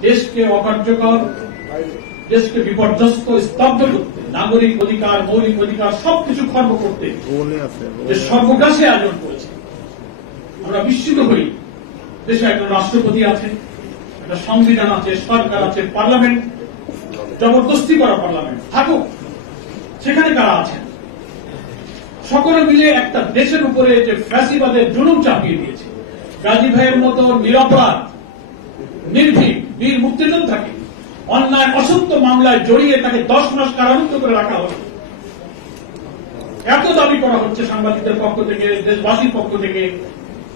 দেশকে অকার্যকর দেশকে বিপর্যস্ত স্তব্ধ করতে নাগরিক অধিকার মৌলিক অধিকার সবকিছু খর্ব করতে সর্বগ্রাসে আয়োজন করেছে। আমরা বিস্মিত হই। দেশে একজন রাষ্ট্রপতি আছে একটা সংবিধান আছে সরকার আছে পার্লামেন্ট জবরদস্তি করা পার্লামেন্ট থাকুক। সেখানে কারা আছেন? সকলে মিলে একটা দেশের উপরে যে ফ্যাসিবাদের জুলুম চাপিয়ে দিয়েছে। গাজী ভাইয়ের মতো নিরপরাধ নির্ভীক বীর মুক্তিযোদ্ধাকে অন্যায়, অসত্য মামলায় জড়িয়ে তাকে দশ মাস কারারুদ্ধ করে রাখা হলো এত দাবি করা হচ্ছে সাংবাদিকদের পক্ষ থেকে, দেশবাসীর পক্ষ থেকে।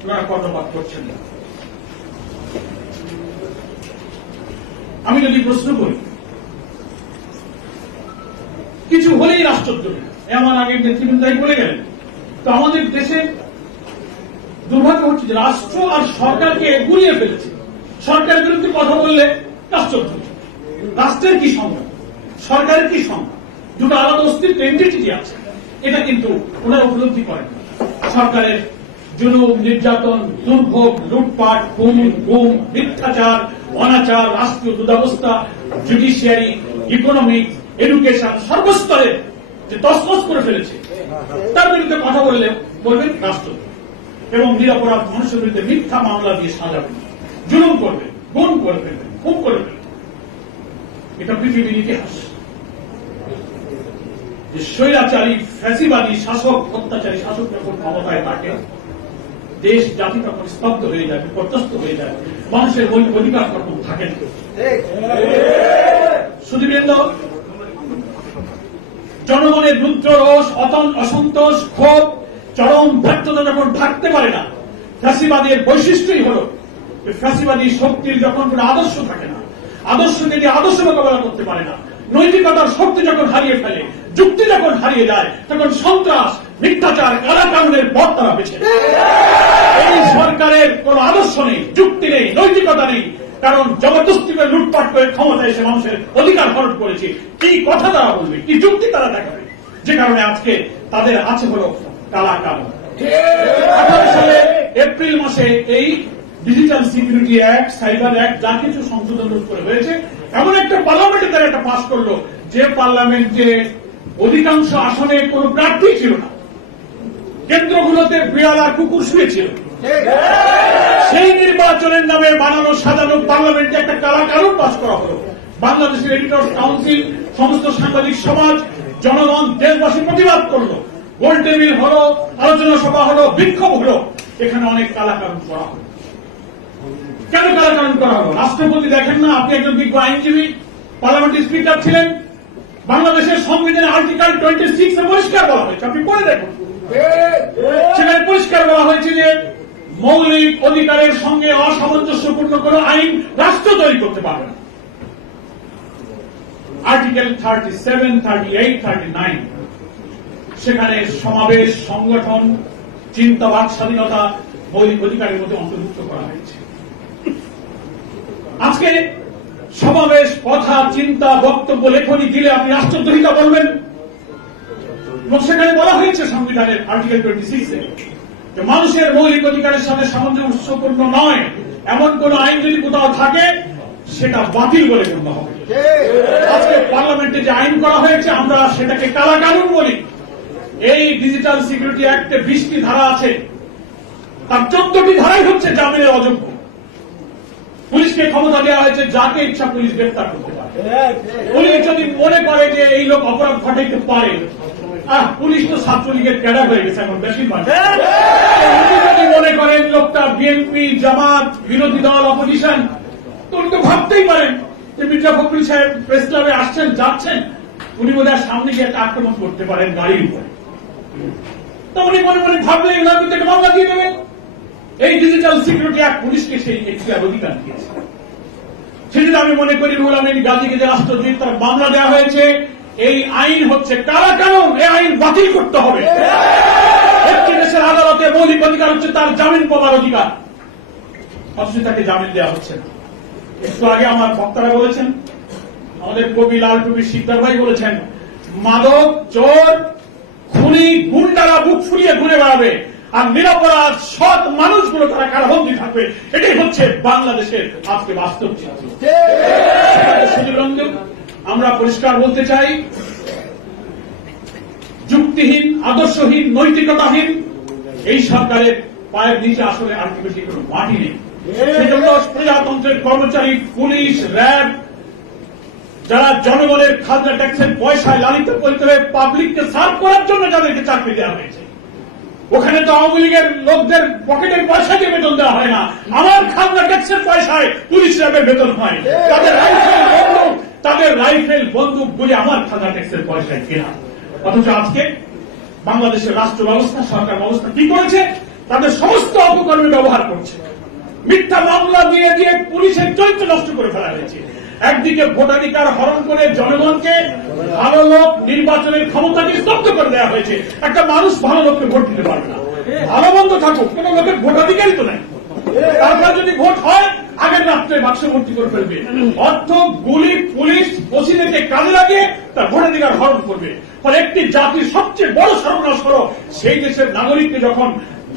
ওনারা কর্ণপাত করছেন না। আমি যদি প্রশ্ন করি, কিছু হলেই রাষ্ট্রদ্রোহী এমন আগে নেতৃবৃন্দ তাই বলে গেলেন। তো আমাদের দেশে দুর্ভাগ্য হচ্ছে যে রাষ্ট্র আর সরকারকে গুলিয়ে ফেলেছে। সরকারের বিরুদ্ধে কথা বললে রাষ্ট্রদ্রোহী রাষ্ট্রের কি সংজ্ঞা সরকারের কি সংজ্ঞা দুটো আলাদা অস্তিত্ব এন্টিটি আছে। এটা কিন্তু ওনারা উপলব্ধি করেন সরকারের জুলুম, নির্যাতন, দুর্ভোগ, লুটপাট, খুন, গুম, মিথ্যাচার, অনাচার, রাষ্ট্রীয় দুরাবস্থা জুডিশিয়ারি ইকোনমিক এডুকেশন সর্বস্তরে যে তসমস করে ফেলেছে, তার বিরুদ্ধে কথা বললে বলবেন রাষ্ট্র এবং নিরাপরাধ মানুষের বিরুদ্ধে মিথ্যা মামলা দিয়ে সাজাবেন জুলুম করবেন গুম করে ফেলবেন খুব করে ফেলবেন এটা পৃথিবীর ইতিহাস। যে স্বৈরাচারী, ফ্যাসিবাদী, শাসক, অত্যাচারী, শাসক যখন ক্ষমতায় থাকে, দেশ, জাতি তখন স্তব্ধ হয়ে যায়, বিপর্যস্ত হয়ে যায়। মানুষের মৌলিক অধিকার তখন থাকে সুদীবৃন্দ জনগণের রুদ্র রোষ, অতন অসন্তোষ, ক্ষোভ, চরম ব্যর্থতা যখন থাকতে পারে না। ফ্যাসিবাদের বৈশিষ্ট্যই হল ফ্যাসিবাদী শক্তির যখন কোনো আদর্শ থাকে না আদর্শকে দিয়ে আদর্শ মোকাবেলা করতে পারে না, নৈতিকতার শক্তি যখন হারিয়ে ফেলে, যুক্তি যখন হারিয়ে যায়, তখন সন্ত্রাস, মিথ্যাচার কারাকানুনের পথ তারা বেছে এই সরকারের কোন আদর্শ নেই, যুক্তি নেই, নৈতিকতা নেই। কারণ জবরদস্তি করে লুটপাট করে ক্ষমতায় এসে মানুষের অধিকার হরণ করেছে, কি কথা তারা বলবে, কি যুক্তি তারা দেখাবে? যে কারণে আজকে তাদের আছে হলো কালা এপ্রিল মাসে এই digital security act cyber act যা কিছু সংশোধন করে হয়েছে, এমন একটা পার্লামেন্টে তারা একটা পাশ করল, যে পার্লামেন্টে অধিকাংশ আসনে কোনো প্রার্থী ছিল না। কেন্দ্রগুলোতে বিড়াল আর কুকুর শুয়েছিল। সেই নির্বাচনের নামে বানানো সাজানো পার্লামেন্টে একটা কানুন পাশ করা হলো। বাংলাদেশের এডিটর কাউন্সিল সমস্ত সাংবাদিক সমাজ, জনগণ, দেশবাসী প্রতিবাদ করল। গোল টেবিল হলো, আলোচনা সভা হলো, বিক্ষোভ হলো। এখানে অনেক কালা কানুন করা হলো। কেন কানুন করা হলো রাষ্ট্রপতি দেখেন না, আপনি একজন বিজ্ঞ আইনজীবী পার্লামেন্টের স্পিকার ছিলেন, বাংলাদেশের সংবিধানে আর্টিকেল টোয়েন্টি সিক্স পরিষ্কার বলা হয়েছে। আপনি পড়ে দেখুন। সেখানে পরিষ্কার বলা হয়েছে যে মৌলিক অধিকারের সঙ্গে অসামঞ্জস্যপূর্ণ কোন আইন রাষ্ট্র তৈরি করতে পারবে না। Article thirty seven, thirty eight, thirty nine, সেখানে সমাবেশ, সংগঠন চিন্তা চিন্তাবাদ, স্বাধীনতা, মৌলিক অধিকারের মধ্যে অন্তর্ভুক্ত করা হয়েছে। আজকে সমাবেশ, কথা, চিন্তা, বক্তব্য, লেখনী দিলে আপনি রাষ্ট্রদ্রোহিতা বলবেন। সেখানে বলা হয়েছে সংবিধানের আর্টিকেল টোয়েন্টি সিক্সে মানুষের মৌলিক অধিকারের সাথে সামঞ্জস্যপূর্ণ নয়, এমন কোন আইন যদি কোথাও থাকে, সেটা বাতিল বলে গণ্য হবে। আজকে পার্লামেন্টে যে আইন করা হয়েছে, আমরা সেটাকে কালা কানুন বলি। এই ডিজিটাল সিকিউরিটি অ্যাক্টে বিশটি ধারা আছে। তার চোদ্দটি ধারাই হচ্ছে জামিনের অযোগ্য। পুলিশকে ক্ষমতা দেওয়া হয়েছে যাকে ইচ্ছা পুলিশ গ্রেফতার করতে পারে। পুলিশ যদি মনে করে যে এই লোক অপরাধ ঘটাইতে পারে আহ পুলিশ তো ছাত্রলীগের ক্যাডার হয়ে গেছে এখন বেশিরভাগ। যদি মনে করেন লোকটা বিএনপি জামাত বিরোধী দল অপোজিশন তো উনি তো ভাবতেই পারেন যে মির্জা ফখরুল সাহেব প্রেস ক্লাবে আসছেন যাচ্ছেন উনি বোধ হয় সামনে গিয়ে একটা আক্রমণ করতে পারেন গাড়ির উপরে। তো উনি মনে মনে ভাবলে এনার বিরুদ্ধে একটা মামলা দিয়ে দেবেন। এই ডিজিটাল সিকিউরিটি অ্যাক্ট পুলিশকে সেই এখতিয়ার অধিকার দিয়েছে। সেজন্য আমি মনে করি রুহুল আমিন গাজীকে যে রাষ্ট্রদ্রোহী তার মামলা দেওয়া হয়েছে, এই আইন হচ্ছে কারা কানুন? এই আইন বাতিল করতে হবে। একটি দেশের আদালতে মৌলিক অধিকার হচ্ছে তার জামিন পাওয়ার অধিকার। অথচ তাকে জামিন দেওয়া হচ্ছে না। একটু আগে আমার বক্তারা বলেছেন, আমাদের কবি লাল টুপি শিকদার ভাই বলেছেন, মাদক, চোর, খুনি, গুন্ডারা বুক ফুলিয়ে ঘুরে বেড়াবে। আর নিরাপরাধ সৎ মানুষগুলো তারা কারাবন্দি থাকবে, এটাই হচ্ছে বাংলাদেশের আজকে বাস্তব চিত্র। আমরা পরিষ্কার বলতে চাই, যুক্তিহীন, আদর্শহীন, নৈতিকতাহীন, এই সরকারের পায়ের নিচে আসলে আর কি বেশি কোনো মাটি নেই। প্রজাতন্ত্রের কর্মচারী, পুলিশ, র্যাব, যারা জনগণের খাজনা ট্যাক্সের পয়সায় লালিত হয়ে পাবলিককে সার্ভ করার জন্য যাদেরকে চাকরি দেওয়া হয়েছে ওখানে তো আওয়ামী লীগের লোকদের পকেটের পয়সা দিয়ে বেতন দেওয়া হয় না। আমার খাজনা ট্যাক্সের পয়সায় পুলিশ র্যাবের বেতন হয়। তাদের রাইফেল বন্দুক, তাদের রাইফেল বন্দুক গুলি আমার খাজনা ট্যাক্সের পয়সায় কেনা। অথচ আজকে বাংলাদেশের রাষ্ট্র ব্যবস্থা, সরকার ব্যবস্থা কি করেছে? তাদের সমস্ত অপকর্মে ব্যবহার করছে। মিথ্যা মামলা দিয়ে দিয়ে পুলিশের চরিত্র নষ্ট করে ফেলা হয়েছে। একদিকে ভোটাধিকার হরণ করে জনগণকে ভালো লোক নির্বাচনের ক্ষমতাকে স্তব্ধ করে দেওয়া হয়েছে। একটা মানুষ ভালো লোককে ভোট দিতে পারবে না। ভালো মন্দ থাকুক, কোন লোকের ভোটাধিকারই তো নাই। তারপর যদি ভোট হয়, আগের রাত্রে বাক্স ভর্তি করে ফেলবে। অর্থ, গুলি, পুলিশ ওসিদেরকে কাজে লাগিয়ে তার ভোটাধিকার হরণ করবে। ফলে একটি জাতির সবচেয়ে বড় সর্বনাশ হলো সেই দেশের নাগরিককে যখন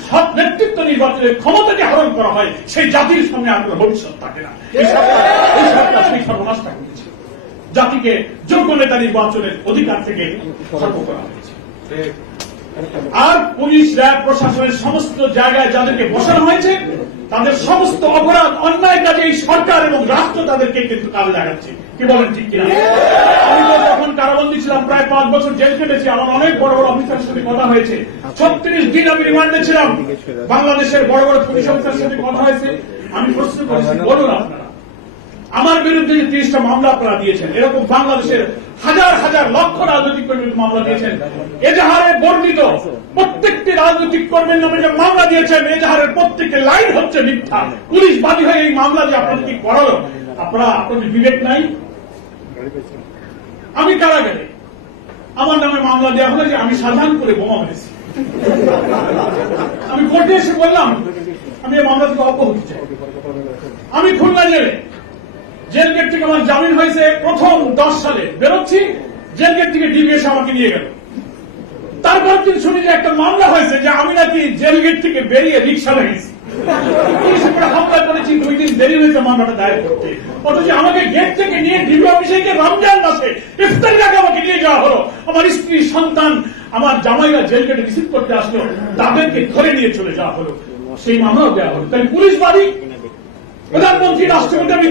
সব নেতৃত্ব নির্বাচনের ক্ষমতাকে হরণ করা হয়, সেই জাতির সামনে আর কোনো ভবিষ্যৎ থাকে না। সেই সর্বনাশটা করেছে জাতিকে যোগ্য নেতা নির্বাচনের অধিকার থেকে আর পুলিশ, র্যাব, প্রশাসনের সমস্ত জায়গায় যাদেরকে বসানো হয়েছে, তাদের সমস্ত অপরাধ অন্যায় কাজে এই সরকার এবং রাষ্ট্র তাদেরকে কিন্তু কাজে লাগাচ্ছে। কি বলেন ঠিক কিনা? আমি তো যখন কারাবন্দী ছিলাম, প্রায় পাঁচ বছর জেল কেটেছি আমার অনেক বড় বড় অফিসারের সাথে কথা হয়েছে। ছত্রিশ দিন আমি রিমান্ডে ছিলাম। বাংলাদেশের বড় বড় পুলিশ অফিসারের সাথে কথা হয়েছে। আমি প্রশ্ন করেছি, বলুন আপনারা, আমার বিরুদ্ধে যে তিরিশটা মামলা আপনারা দিয়েছেন, এরকম বাংলাদেশের হাজার হাজার লক্ষ রাজনৈতিক কর্মীর মামলা দিয়েছেন, এজাহারে বর্ণিত প্রত্যেকটি রাজনৈতিক কর্মীর নামে যে মামলা দিয়েছেন, এজাহারের প্রত্যেকটি লাইন হচ্ছে মিথ্যা। পুলিশ বাদী হয়ে এই মামলা যে আপনাদেরকে করালো? আপনারা আপনাদের বিবেক নাই? আমি কারাগারে। আমার নামে মামলা দেওয়া হলো যে আমি সাধারণ করে বোমা মেরেছি। আমি কোর্টে এসে বললাম, আমি এই মামলা থেকে অব্যাহতি চাই। আমি খুলনা জেলে জেল গেট থেকে আমার জামিন হয়েছে, প্রথম দশ সালে বেরোচ্ছি, জেল গেট থেকে ডিবি এসে আমাকে নিয়ে গেল। তারপর দিন শুনি যে একটা মামলা হয়েছে যে আমি নাকি জেল গেট থেকে বেরিয়ে রিক্সা ভেঙেছি নিয়ে চলে যাওয়া হলো। সেই তাই পুলিশ প্রধানমন্ত্রী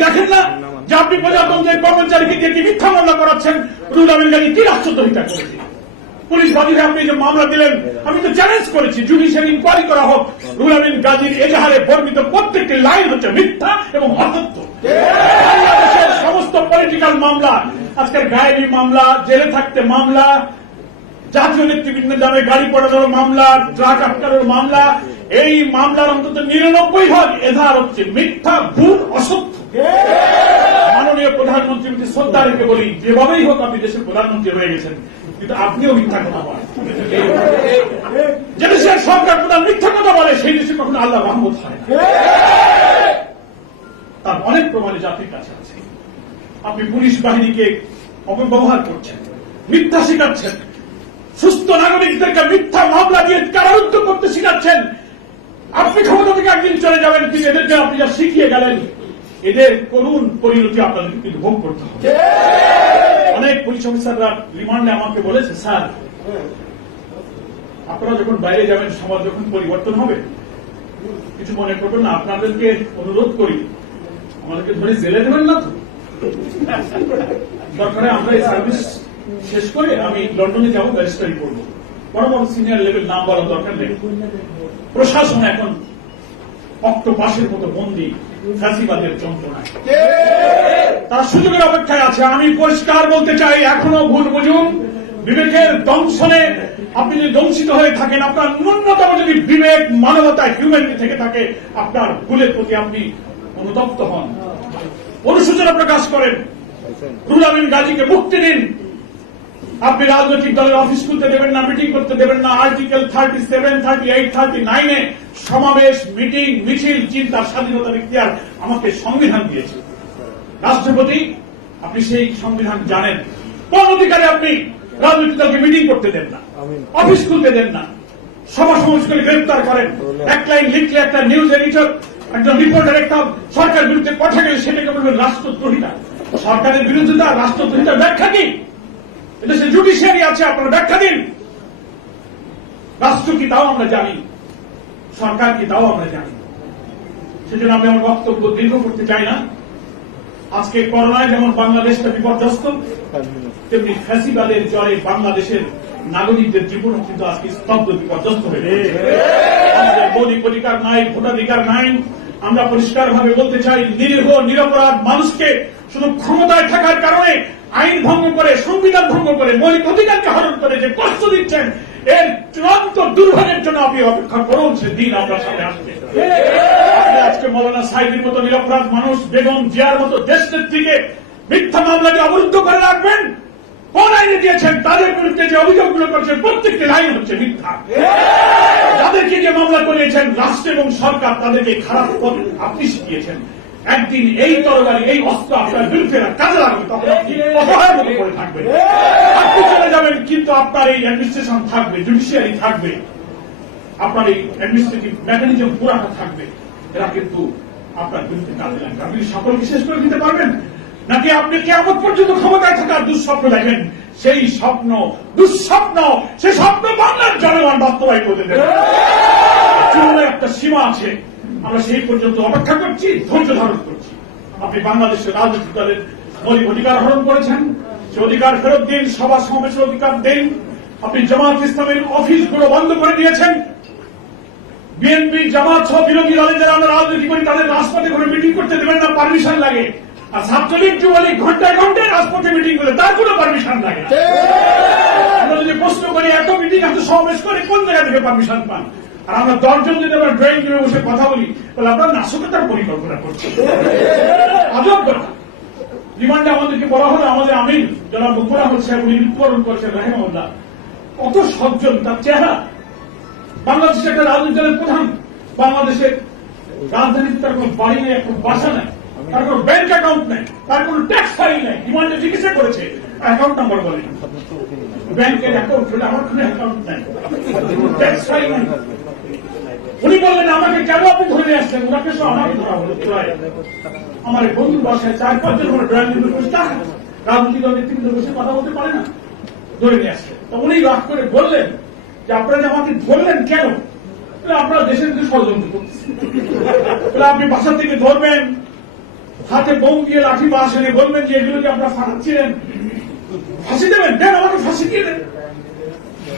দেখেন না যে আপনি প্রজাতন্ত্রের কর্মচারীকে দিয়ে মিথ্যা মামলা করাচ্ছেন? রুল কি রাষ্ট্রদ্রোহিতা করেছে? পুলিশ বাদীরা আপনি যে মামলা দিলেন, আমি তো চ্যালেঞ্জ করেছি। জুডিশিয়াল ইনকোয়ারি করা হোক। রুল গাজীর এজাহারে বর্ণিত প্রত্যেকটি লাইন হচ্ছে মিথ্যা এবং অসত্য। সমস্ত পলিটিক্যাল মামলা, আজকের গায়েবী মামলা, জেলে থাকতে মামলা, জাতীয় নেতৃবৃন্দের নামে গাড়ি পড়ানোর মামলা ট্রাক আটকানোর মামলা, এই মামলার অন্তত নিরানব্বই ভাগ এধার হচ্ছে মিথ্যা, ভুল, অসত্য। মাননীয় প্রধানমন্ত্রী শ্রদ্ধা রেখে বলি, যেভাবেই হোক আপনি দেশের প্রধানমন্ত্রী হয়ে গেছেন। কিন্তু আপনিও মিথ্যা কথা বলেন। যে দেশের সরকার প্রধান মিথ্যা কথা বলে, সেই দেশে কখনো আল্লাহ রহমত হয় না। তার অনেক প্রমাণে জাতির কাছে আছে। আপনি পুলিশ বাহিনীকে অপব্যবহার করছেন, মিথ্যা শিখাচ্ছেন, সুস্থ নাগরিকদেরকে মিথ্যা মামলা দিয়ে কারারুদ্ধ করতে শিখাচ্ছেন। আপনি ক্ষমতা থেকে একদিন চলে যাবেন, কিন্তু এদেরকে আপনি যা শিখিয়ে গেলেন, এদের করুণ পরিণতি আপনাদেরকে কিন্তু ভোগ করতে হবে। অনেক পুলিশ অফিসাররা রিমান্ডে আমাকে বলেছে, স্যার, আপনারা যখন বাইরে যাবেন, সমাজ যখন পরিবর্তন হবে, কিছু মনে করবেন না, আপনাদেরকে অনুরোধ করি, আমাদেরকে ধরে জেলে দেবেন না তো? দরকারে আমরা এই সার্ভিস শেষ করে আমি লন্ডনে যাব, ব্যারিস্টারি করব। বড় বড় সিনিয়র লেভেল নাম বলার দরকার নেই। প্রশাসন এখন অক্টোপাসের মতো বন্দি, ফ্যাসিবাদের যন্ত্রণায়। তারা সুযোগের অপেক্ষায় আছে। আমি পরিষ্কার বলতে চাই, এখনও ভুল বুঝুন। বিবেকের দংশনে আপনি যদি দংশিত হয়ে থাকেন, আপনার ন্যূনতম যদি বিবেক মানবতা হিউম্যানিটি থেকে থাকে, আপনার ভুলের প্রতি আপনি অনুতপ্ত হন। অনুশোচনা প্রকাশ করেন। রুল আমিন গাজীকে মুক্তি দিন। আপনি রাজনৈতিক দলের অফিস খুলতে দেবেন না মিটিং করতে দেবেন না। Article thirty seven thirty eight thirty নাইনে সমাবেশ মিটিং মিছিল, চিন্তার স্বাধীনতার ইতিহাস আমাকে সংবিধান দিয়েছে। রাষ্ট্রপতি আপনি সেই সংবিধান জানেন। কোন অধিকারে আপনি রাজনৈতিক দলকে মিটিং করতে দেন না। অফিস খুলতে দেন না। সভা সমাবেশ করে গ্রেপ্তার করেন। এক লাইন লিখলে একটা নিউজ এডিটর একজন রিপোর্টার একটা সরকার বিরুদ্ধে কথা গেলে সেটাকে বলবেন রাষ্ট্রদ্রোহিতা সরকারের বিরুদ্ধে রাষ্ট্রদ্রোহিতার ব্যাখ্যা কি? এদেশে জুডিশিয়ারি আছে আপনারা ব্যাখ্যা দিন। রাষ্ট্র কি তাও আমরা জানি। সরকার কি তাও আমরা জানি। সেজন্য আমি আমার বক্তব্য দীর্ঘ করতে চাই না। আজকে করোনায় যেমন বাংলাদেশটা বিপর্যস্ত, তেমনি ফ্যাসিবাদের জ্বরে বাংলাদেশের নাগরিকদের জীবনও কিন্তু আজকে স্তব্ধ বিপর্যস্ত হয়ে আমাদের মৌলিক অধিকার নাই, ভোটাধিকার নাই। আমরা পরিষ্কার ভাবে বলতে চাই, নিরীহ, নিরপরাধ মানুষকে শুধু ক্ষমতায় থাকার কারণে আইন ভঙ্গ করে, সংবিধান ভঙ্গ করে, মৌলিক অধিকারকে হরণ করে যে কষ্ট দিচ্ছেন এর চূড়ান্ত দুর্ভাগ্যের জন্য আপনি অপেক্ষা করুন সে দিন আপনার সামনে আসবে। আজকে মৌলানা সাইদির মতো নিরপরাধ মানুষ বেগম জিয়ার মতো দেশ নেত্রীকে মিথ্যা মামলাকে অবরুদ্ধ করে রাখবেন কোন আইনে দিয়েছেন তাদের বিরুদ্ধে যে অভিযোগগুলো করেছেন প্রত্যেকটি আইন হচ্ছে মিথ্যা। যাদেরকে যে মামলা করিয়েছেন রাষ্ট্র এবং সরকার তাদেরকে খারাপ পথ আপনি শিখিয়েছেন একদিন এই তরবারি, এই অস্ত্র আপনার বিরুদ্ধে কাজে লাগবে আপনি চলে যাবেন, কিন্তু আপনার এই অ্যাডমিনিস্ট্রেশন থাকবে জুডিশিয়ারি থাকবে। আপনার এই অ্যাডমিনিস্ট্রেটিভ মেকানিজম পুরাটা থাকবে। এরা কিন্তু আপনার বিরুদ্ধে কাজে লাগবে। আপনি সকলকে শেষ করে দিতে পারবেন? নাকি আপনি কেমন পর্যন্ত ক্ষমতায় থাকার দুঃস্বপ্ন দেখেন? সেই স্বপ্ন, দুঃস্বপ্ন, সেই স্বপ্ন বাংলার জনগণ বাস্তবায়ন করতে দেবে। চুলে একটা সীমা আছে। আমরা সেই পর্যন্ত অপেক্ষা করছি ধৈর্য ধারণ করছি। আপনি বাংলাদেশের রাজনৈতিক দলের মৌলিক অধিকার হরণ করেছেন। সে অধিকার ফেরত দিন সভা সমাবেশের অধিকার দিন। আপনি জামাত ইসলামের অফিসগুলো বন্ধ করে দিয়েছেন। বিএনপি জামাত সহ বিরোধী দলে যারা আমরা রাজনীতি করি তাদের রাজপথে করে মিটিং করতে দেবেন না পারমিশন লাগে। আর ছাত্রলীগ যুবলীগ ঘন্টায় ঘন্টায় রাজপথে মিটিং করে তার কোনো পারমিশন লাগে না। আমরা যদি প্রশ্ন করি এত মিটিং এত সমাবেশ করে কোন জায়গা থেকে পারমিশন পান? আর আমরা দশজন যদি আমরা ড্রয়িং রুমে বসে কথা বলি, তাহলে আমরা নাশকতার পরিকল্পনা আজব কথা রিমান্ডে আমাদেরকে বলা হলো, আমাদের আমিন যারা মুখরা হচ্ছে কত সজ্জন, তার চেহারা। বাংলাদেশের একটা দলের প্রধান, বাংলাদেশের রাজধানীতে তার বাড়ি নেই, কোনো বাসা নেই, তার ব্যাংক অ্যাকাউন্ট নেই, তার ট্যাক্স ফাইল নেই। রিমান্ডে করেছে অ্যাকাউন্ট নাম্বার বলেন ব্যাংকের অ্যাকাউন্ট আমার কোনো অ্যাকাউন্ট নেই। ট্যাক্স ফাইল নেই। উনি বললেন, আমাকে কেন আপনি ধরে আসছেন? ওনাকে আমাকে ধরা হলো আমার বন্ধু বাসায় চার পাঁচজন করে ড্রয়িং রুমে বসে রাজনৈতিক দল নেতৃবৃন্দ বসে কথা বলতে পারে না। ধরে নিয়ে আসছে। তো উনি রাগ করে বললেন যে, আপনারা যে আমাকে ধরলেন কেন? আপনারা দেশের দিকে ষড়যন্ত্র করতেছেন। আপনি বাসা থেকে ধরবেন। হাতে বউ দিয়ে লাঠি বাস এনে বলবেন যে, এগুলোকে আপনারা ফাটাচ্ছিলেন ফাঁসি দেবেন? দেন, আমাকে ফাঁসি দিয়ে দেন।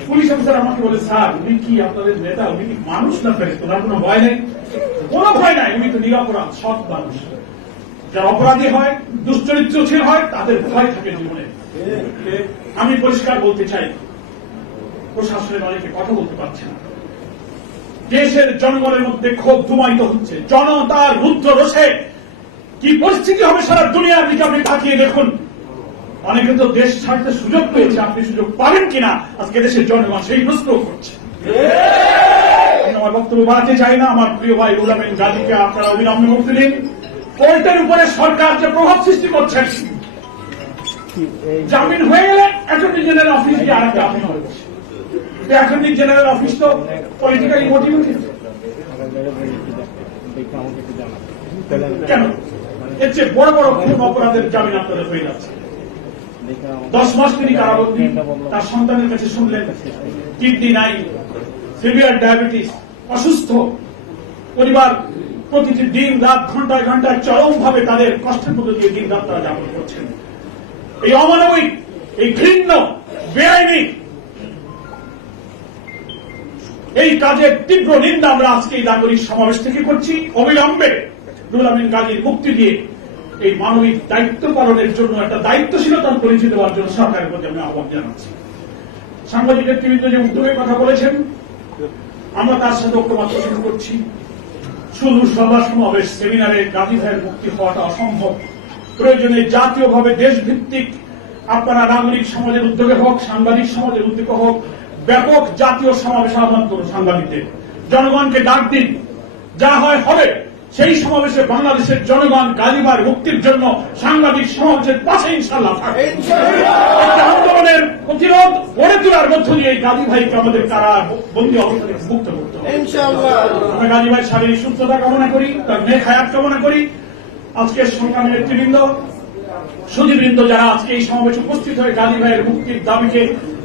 পুলিশ অফিসার আমাকে বলে, স্যার, উনি কি আপনাদের নেতা? উনি কি মানুষ না ফেরে তোনার কোনো ভয় নেই? কোনো ভয় নাই, উনি তো নিরাপরাধ, সৎ মানুষ। যারা অপরাধী হয়, দুশ্চরিত্রশীল হয়, তাদের ভয় থাকে জীবনে। আমি পরিষ্কার বলতে চাই, প্রশাসনের অনেকে কথা বলতে পারছে না। দেশের জনগণের মধ্যে ক্ষোভ ধুমায়িত হচ্ছে, জনতার রুদ্র রোষে। কি পরিস্থিতি হবে সারা দুনিয়ার দিকে আপনি তাকিয়ে দেখুন। অনেকে তো দেশ ছাড়তে সুযোগ পেয়েছে, আপনি সুযোগ পাবেন কিনা? আজকে দেশের জনগণ সেই প্রশ্ন করছে। আমার বক্তব্য বাড়াতে চাই না, আমার প্রিয় ভাই গাজীকে আপনারা অবিলম্বে মুক্তি দিন। উপরে সরকার যে প্রভাব সৃষ্টি করছেন জামিন হয়ে গেলে অ্যাটর্নি জেনারেল অফিস দিয়ে আরেকটা আপিল হবে অ্যাটর্নি জেনারেল অফিস তো পলিটিক্যালি মোটিভেটেড কেন? এর চেয়ে বড় বড় অপরাধের জামিন আপনাদের হয়ে যাচ্ছে। দশ মাস তিনি কারাবন্দী। তার সন্তানের কাছে শুনলেন, কিডনি নাই, সিভিয়ার ডায়াবেটিস, অসুস্থ। পরিবার প্রতিটি দিন, রাত ঘন্টায় ঘন্টায় চরম ভাবে তাদের কষ্টের মধ্যে দিয়ে দিন রাত তারা যাপন করছেন। এই অমানবিক, এই ঘৃণ্য, বেআইনি, এই কাজের তীব্র নিন্দা আমরা আজকে এই নাগরিক সমাবেশ থেকে করছি। অবিলম্বে রুহুল আমিন গাজীর মুক্তি দিয়ে এই মানবিক দায়িত্ব পালনের জন্য একটা দায়িত্বশীলতার পরিচয় দেওয়ার জন্য সরকারের প্রতি আমি আহ্বান জানাচ্ছি। সাংবাদিক নেতৃবৃন্দ যে উদ্যোগের কথা বলেছেন, আমরা তার সাথে ঐক্যমাত্র শুরু করছি। শুধু সভা সমাবেশ, সেমিনারে গাজী ভাইয়ের মুক্তি হওয়াটা অসম্ভব। প্রয়োজনে জাতীয়ভাবে দেশভিত্তিক আপনারা নাগরিক সমাজের উদ্যোগে হোক, সাংবাদিক সমাজের উদ্যোগে হোক, ব্যাপক জাতীয় সমাবেশ আহ্বান করুন সাংবাদিকদের। জনগণকে ডাক দিন। যা হয় হবে। সেই সমাবেশে বাংলাদেশের জনগণ গালিবার মুক্তির জন্য সাংবাদিক সমাবেশের পাশে ইনশাল্লাহ আন্দোলনের প্রতিরোধ গড়ে তোলার মধ্য দিয়ে এই গাজী ভাইকে আমাদের তারা বন্দী অবস্থা থেকে মুক্ত করতে আমরা গাজী ভাই শারীরিক সুস্থতা কামনা করি তার মেয়ে হায়াত কামনা করি। আজকের সংগ্রামী নেতৃবৃন্দ সুদীবৃন্দ যারা আজকে এই সমাবেশে উপস্থিত হয়ে গাজী ভাইয়ের মুক্তির দাবিকে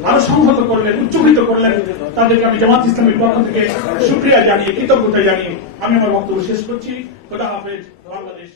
আরও সংহত করলেন উচ্চকৃত করলেন। তাদেরকে আমি জামাত ইসলামের পক্ষ থেকে সুক্রিয়া জানিয়ে কৃতজ্ঞতা জানিয়ে আমি আমার বক্তব্য শেষ করছি। খোদা হাফেজ, বাংলাদেশ।